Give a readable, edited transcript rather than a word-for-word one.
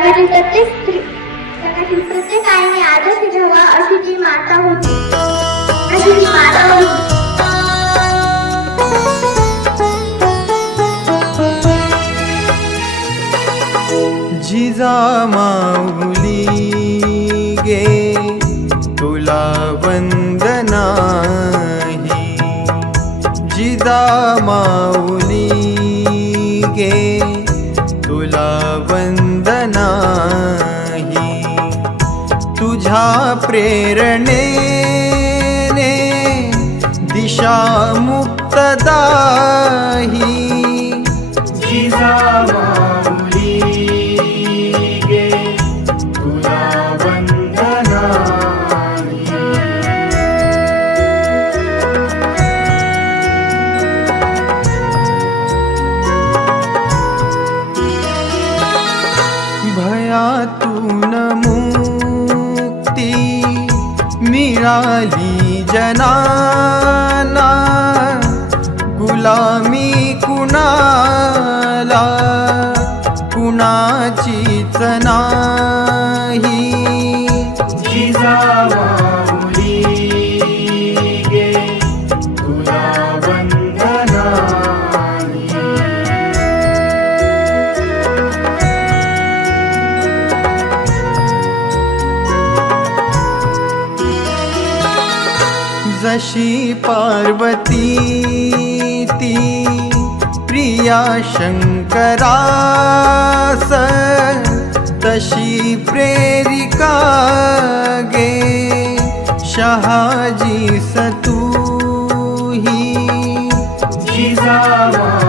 जगातील प्रत्येक आईने आदर्श घ्यावा अशी ती माता होती. अशी ती माता होती. जिजामाऊली गे तुला वंदनाही. जिजामाऊली गे तुला वंदनाही. तुझ्या प्रेरणेने दिशा मुक्तदाही. जिजामाऊली गे तुला वंदनाही. भयातून मुक्ती मिळाली जनाना. गुलामी कुणाला कुणाचीच नाही. जिजामाऊली गे तुला वंदनाही. जशी पार्वती ती प्रिया शंकरास, तशी प्रेरिका गे शहाजी सतूही. जिजामाऊली